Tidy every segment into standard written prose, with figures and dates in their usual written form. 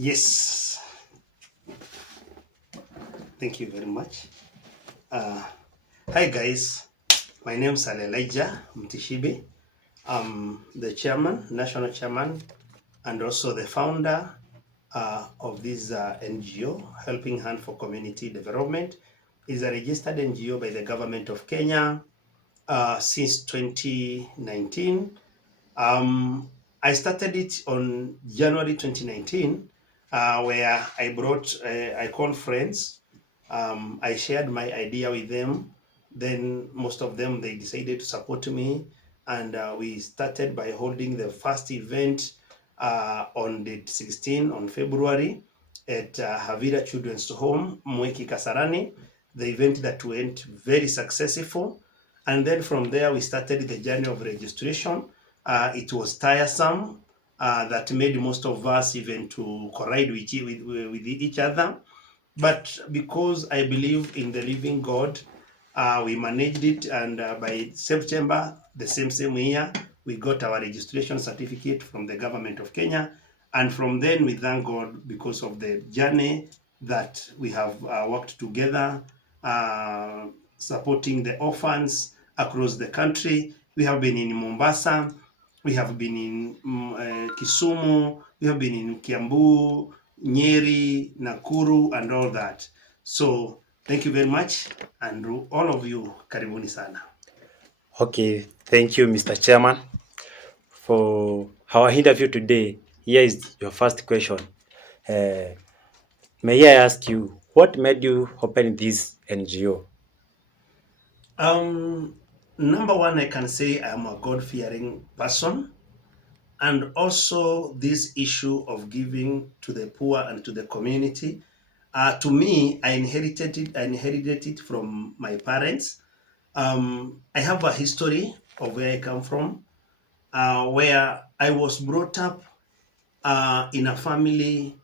Yes, thank you very much. Uh, Hi guys, my name is Elijah Mtishibe. I'm the chairman, national chairman, and also the founder of this NGO, Helping Hand for Community Development. It's a registered NGO by the government of Kenya since 2019. Um, I started it on January 2019, where I called friends. I shared my idea with them. Then most of them, they decided to support me. And we started by holding the first event on the 16th on February at Havira Children's Home, Mweki Kasarani. The event that went very successful. And then from there, we started the journey of registration. It was tiresome, that made most of us even to collide with each other. But because I believe in the living God, we managed it. And by September, the same year, we got our registration certificate from the government of Kenya. And from then, we thank God because of the journey that we have worked together, uh, supporting the orphans across the country. We have been in Mombasa, we have been in Kisumu, we have been in Kiambu, Nyeri, Nakuru, and all that. So thank you very much, and all of you, karibuni sana. Okay, thank you, Mr. Chairman, for our interview today. Here is your first question. Uh, may I ask you, what made you open this NGO? Um, Number one, I can say I'm a God-fearing person, and also this issue of giving to the poor and to the community. To me, I inherited it from my parents. I have a history of where I come from, where I was brought up in a family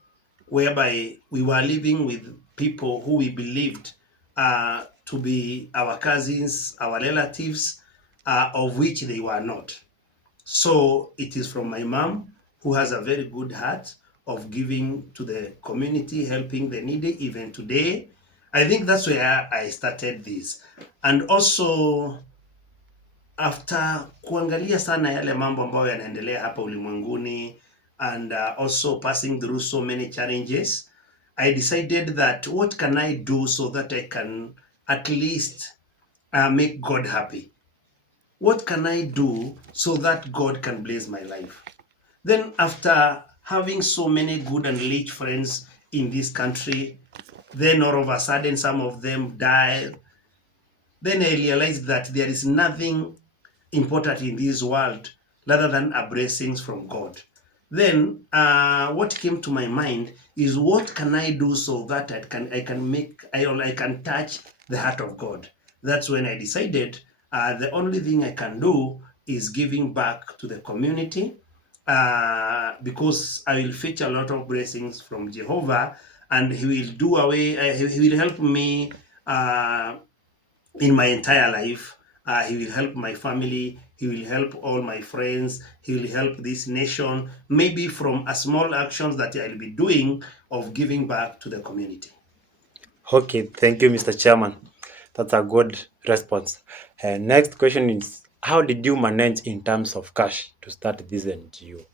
whereby we were living with people who we believed to be our cousins, our relatives, of which they were not. So it is from my mom, who has a very good heart of giving to the community, helping the needy even today. I think that's where I started this. And also after kuangalia sana yale mambo ambayo yanaendelea hapa ulimwenguni, and also passing through so many challenges, I decided that what can I do so that I can at least make God happy? What can I do so that God can bless my life? Then after having so many good and rich friends in this country, then all of a sudden some of them died. Then I realized that there is nothing important in this world rather than a blessings from God. Then what came to my mind is, what can I do so that I can touch the heart of God. That's when I decided the only thing I can do is giving back to the community, because I will fetch a lot of blessings from Jehovah, and He will do away. He will help me in my entire life. He will help my family. He will help all my friends. He will help this nation, maybe from a small actions that I'll be doing of giving back to the community. Okay, thank you, Mr. Chairman. That's a good response. Next question is, how did you manage in terms of cash to start this NGO?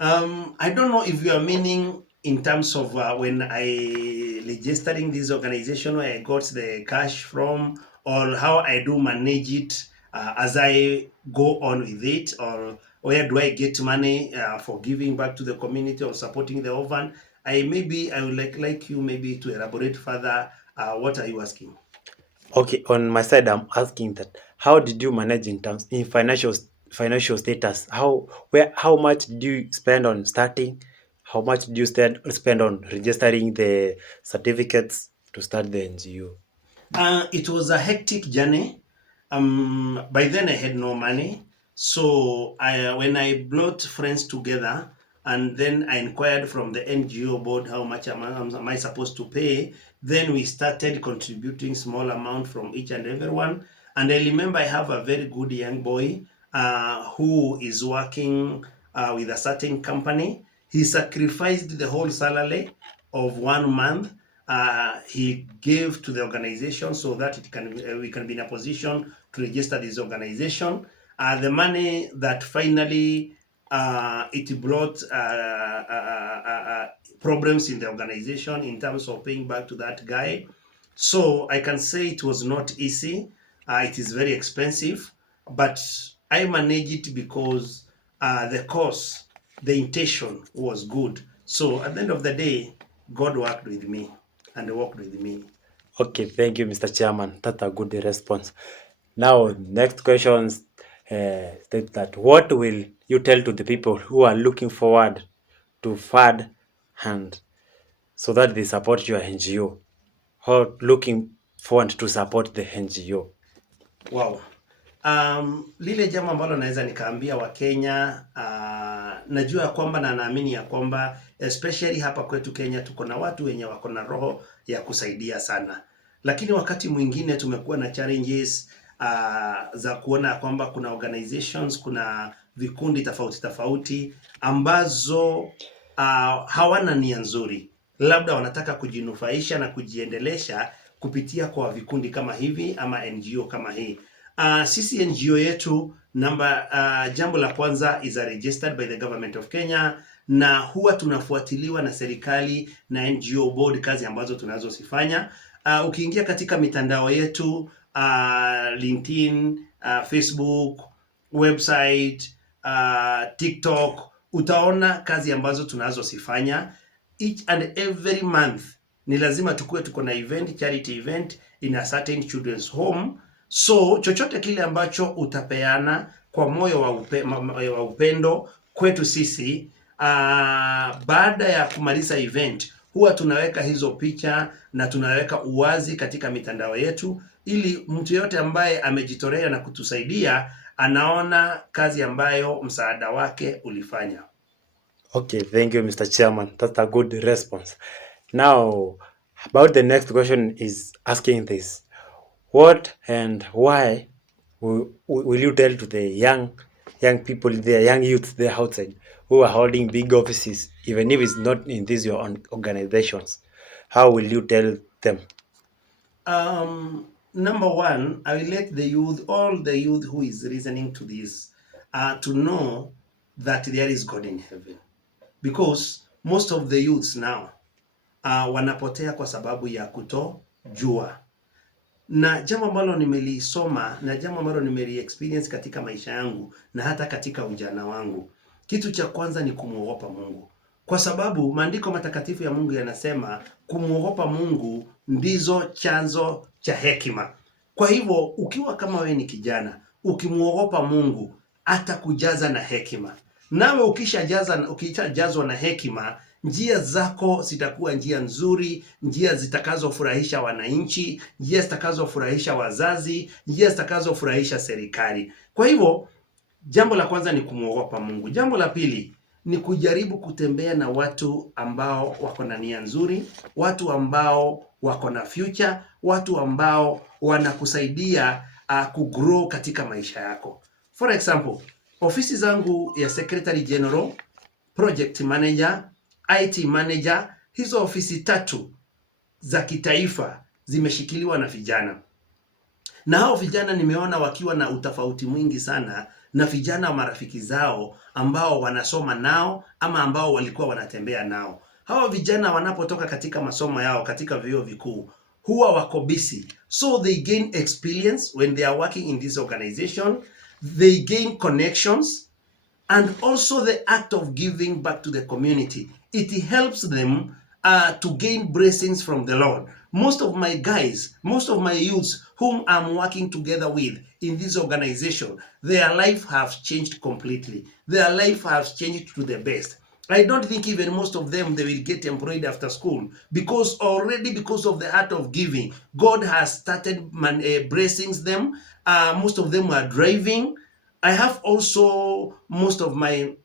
I don't know if you are meaning in terms of when I registering this organization, where I got the cash from, or how I do manage it as I go on with it, or where do I get money for giving back to the community or supporting the orphan. I would like you maybe to elaborate further. What are you asking? Okay, on my side, I'm asking that how did you manage in terms in financial status? How much do you spend on starting? How much do you spend on registering the certificates to start the NGO? It was a hectic journey. By then I had no money. So when I brought friends together, and then I inquired from the NGO board how much am I supposed to pay, then we started contributing small amount from each and everyone. And I remember I have a very good young boy who is working with a certain company. He sacrificed the whole salary of 1 month. He gave to the organization so that it can we can be in a position to register this organization. The money that finally it brought problems in the organization in terms of paying back to that guy. So I can say it was not easy. It is very expensive, but I managed it because the cause, the intention was good. So at the end of the day, God worked with me and worked with me. Okay, thank you, Mr. Chairman. That's a good response. Now, next questions state that what will you tell to the people who are looking forward to fund and so that they support your NGO or looking forward to support the NGO? Wow. Lile jambo ambalo naweza nikaambia Wakenya, najua ya kwamba na naamini ya kwamba especially hapa kwetu Kenya tuko na watu wenye wako na roho ya kusaidia sana, lakini wakati mwingine tumekuwa na challenges za kuona ya kwamba kuna organizations, kuna vikundi tofauti tofauti ambazo hawana nia nzuri, labda wanataka kujinufaisha na kujiendelesha kupitia kwa vikundi kama hivi ama NGO kama hii. Sisi NGO yetu jambo la kwanza is registered by the government of Kenya, na huwa tunafuatiliwa na serikali na NGO board kazi ambazo tunazozifanya. Ukiingia katika mitandao yetu LinkedIn, Facebook, website, TikTok, utaona kazi ambazo tunazozifanya. Each and every month ni lazima tuko na event, charity event in a certain children's home. So chochote kile ambacho utapeana kwa moyo wa upendo kwetu sisi, baada ya kumaliza event huwa tunaweka hizo picha na tunaweka uwazi katika mitandao yetu, ili mtu yote ambaye amejitolea na kutusaidia anaona kazi ambayo msaada wake ulifanya. Okay, thank you, Mr. Chairman. That's a good response. Now, about the next question is asking this. What and why will you tell to the young people there, young youths there outside who are holding big offices, even if it's not in these your own organizations? How will you tell them? Number one, I will let the youth, all the youth who is listening to this, to know that there is God in heaven, because most of the youths now wanapotea kwa sababu ya kutojua, na jambo ambalo nimelisoma na jambo ambalo nimeli-experience katika maisha yangu na hata katika ujana wangu, kitu cha kwanza ni kumwogopa Mungu, kwa sababu maandiko matakatifu ya Mungu yanasema kumwogopa Mungu ndizo chanzo cha hekima. Kwa hivyo ukiwa kama wewe ni kijana, ukimwogopa Mungu atakujaza na hekima, nawe ukishajazwa na hekima, njia zako zitakuwa njia nzuri, njia zitakazofurahisha wananchi, njia zitakazofurahisha wazazi, njia zitakazofurahisha serikali. Kwa hivyo jambo la kwanza ni kumwogopa Mungu. Jambo la pili ni kujaribu kutembea na watu ambao wako na nia nzuri, watu ambao wako na future, watu ambao wanakusaidia kugrow katika maisha yako. For example, ofisi zangu ya Secretary General, Project Manager, IT Manager, hizo ofisi tatu za kitaifa zimeshikiliwa na vijana. Na hao vijana nimeona wakiwa na utofauti mwingi sana na vijana wa marafiki zao ambao wanasoma nao ama ambao walikuwa wanatembea nao. Hao vijana wanapotoka katika masomo yao katika vyuo vikuu huwa wako busy. So they gain experience when they are working in this organization. They gain connections and also the act of giving back to the community. It helps them to gain blessings from the Lord. Most of my guys, most of my youths whom I'm working together with in this organization, their life has changed completely. Their life has changed to the best. I don't think even most of them, they will get employed after school, because already because of the art of giving, God has started blessings them. Most of them are driving. I have also, most of my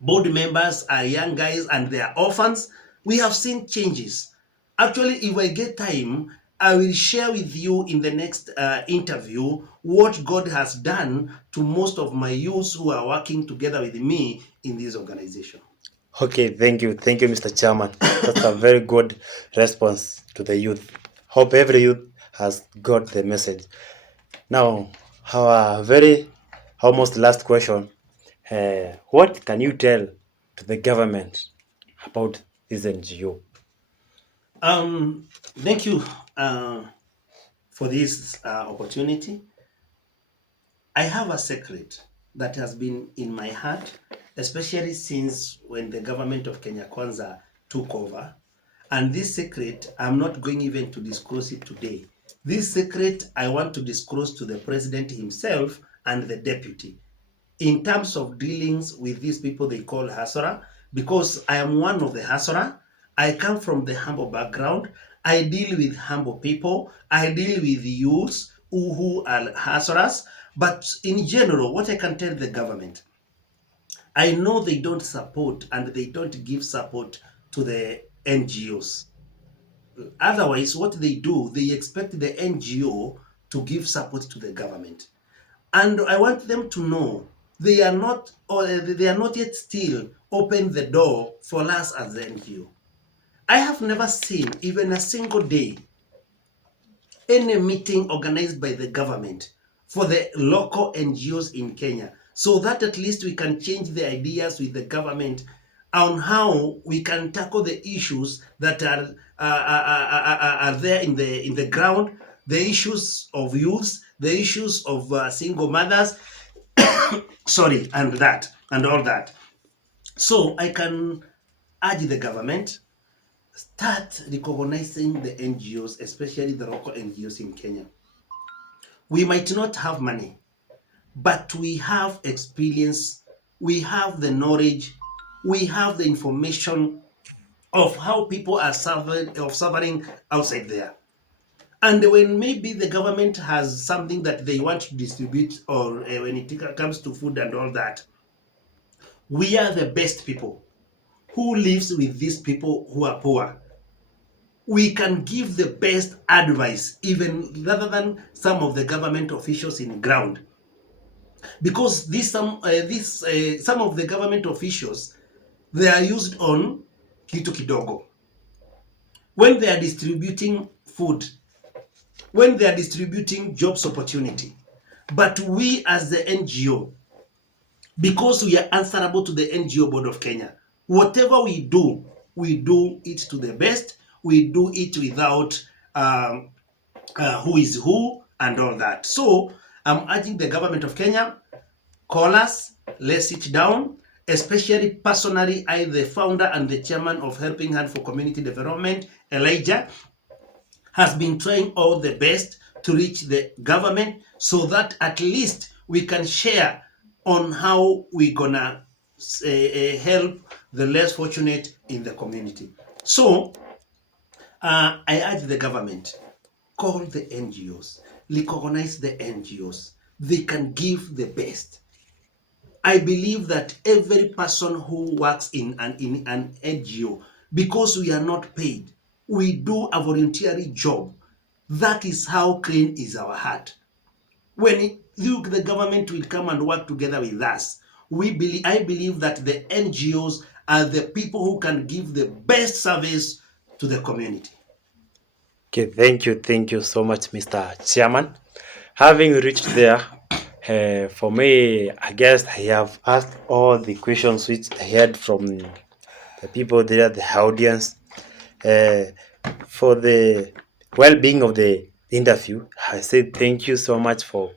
board members are young guys and they are orphans. We have seen changes. Actually, if I get time, I will share with you in the next interview what God has done to most of my youths who are working together with me in this organization. Okay, thank you, Mr. Chairman. That's a very good response to the youth. Hope every youth has got the message. Now, our very almost last question. What can you tell to the government about this NGO? Thank you for this opportunity. I have a secret that has been in my heart, especially since when the government of Kenya Kwanza took over. And this secret, I'm not going even to disclose it today. This secret, I want to disclose to the president himself and the deputy in terms of dealings with these people they call Hasara, because I am one of the Hasara. I come from the humble background. I deal with humble people. I deal with youths who are Hasaras. But in general, what I can tell the government, I know they don't support and they don't give support to the NGOs. Otherwise, what they do, they expect the NGO to give support to the government. And I want them to know they are not, or they are not yet still open the door for us as the NGO. I have never seen even a single day any meeting organized by the government for the local NGOs in Kenya, so that at least we can change the ideas with the government on how we can tackle the issues that are there in the ground, the issues of youths, the issues of single mothers, sorry, and that and all that. So I can urge the government start recognizing the NGOs, especially the local NGOs in Kenya. We might not have money, but we have experience, we have the knowledge, we have the information of how people are suffering outside there. And when maybe the government has something that they want to distribute, or when it comes to food and all that, we are the best people who lives with these people who are poor. We can give the best advice even rather than some of the government officials in ground, because some of the government officials, they are used on kitu kidogo when they are distributing food, when they are distributing jobs opportunity. But we as the NGO, because we are answerable to the NGO Board of Kenya, whatever we do it to the best. We do it without who is who and all that. So I'm urging the government of Kenya, call us, let's sit down, especially personally, I, the founder and the chairman of Helping Hand for Community Development, Elijah, has been trying all the best to reach the government so that at least we can share on how we're gonna help the less fortunate in the community. So I urge the government, call the NGOs, recognize the NGOs. They can give the best. I believe that every person who works in an NGO, because we are not paid, we do a voluntary job. That is how clean is our heart. When the government will come and work together with us, I believe that the NGOs are the people who can give the best service to the community. Okay, thank you so much, Mr. Chairman. Having reached there, for me, I guess I have asked all the questions which I had from the people there, the audience. Uh, for the well-being of the interview, I say thank you so much for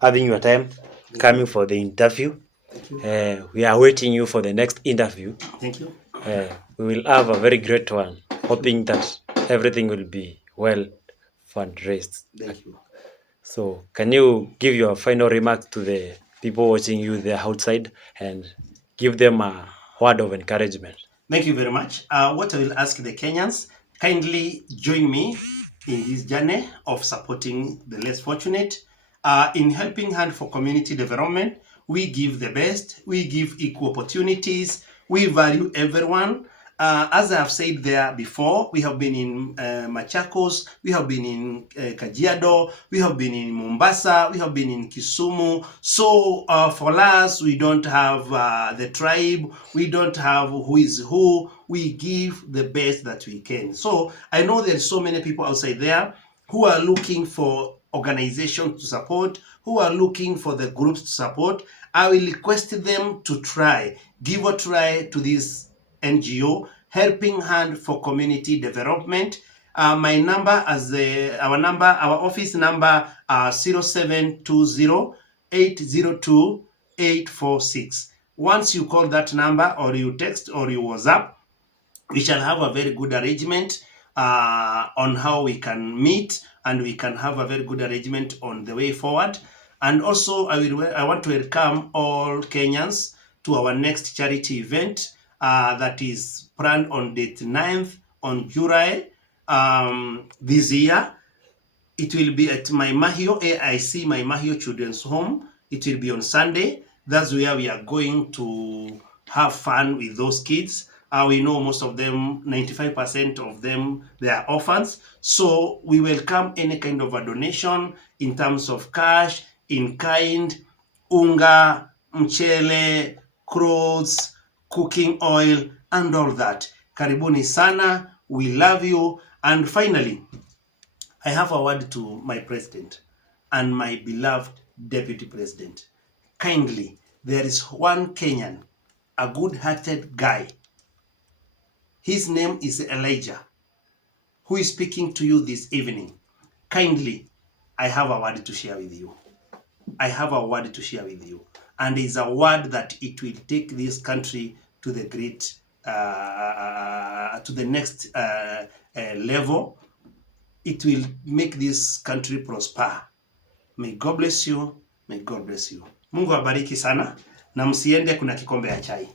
having your time coming for the interview. Thank you. We are waiting you for the next interview. Thank you. We will have a very great one, hoping that everything will be well fundraised. Thank you. So, can you give your final remarks to the people watching you there outside and give them a word of encouragement? Thank you very much. What I will ask the Kenyans, kindly join me in this journey of supporting the less fortunate. In Helping Hand for Community Development, we give the best, we give equal opportunities, we value everyone. as I have said there before, we have been in Machakos, we have been in Kajiado, we have been in Mombasa, we have been in Kisumu. So for us, we don't have the tribe, we don't have who is who. We give the best that we can. So I know there's so many people outside there who are looking for organizations to support, who are looking for the groups to support. I will request them to try, give a try to this NGO, Helping Hand for Community Development. My number our office number 0720 802 846. Once you call that number or you text or you WhatsApp, we shall have a very good arrangement on how we can meet, and we can have a very good arrangement on the way forward. And also, I want to welcome all Kenyans to our next charity event that is planned on date 9th on July this year. It will be at my Mahio AIC, my Mahio Children's Home. It will be on Sunday. That's where we are going to have fun with those kids. We know most of them, 95% of them, they are orphans. So we welcome any kind of a donation in terms of cash, in kind, unga, mchele, clothes, cooking oil, and all that. Karibuni sana. We love you. And finally, I have a word to my president and my beloved deputy president. Kindly, there is one Kenyan, a good-hearted guy. His name is Elijah, who is speaking to you this evening. Kindly, I have a word to share with you. I have a word to share with you. And it's a word that it will take this country to the great, to the next level. It will make this country prosper. May God bless you. May God bless you. Mungu awabariki sana, na msiende, kuna kikombe ya chai.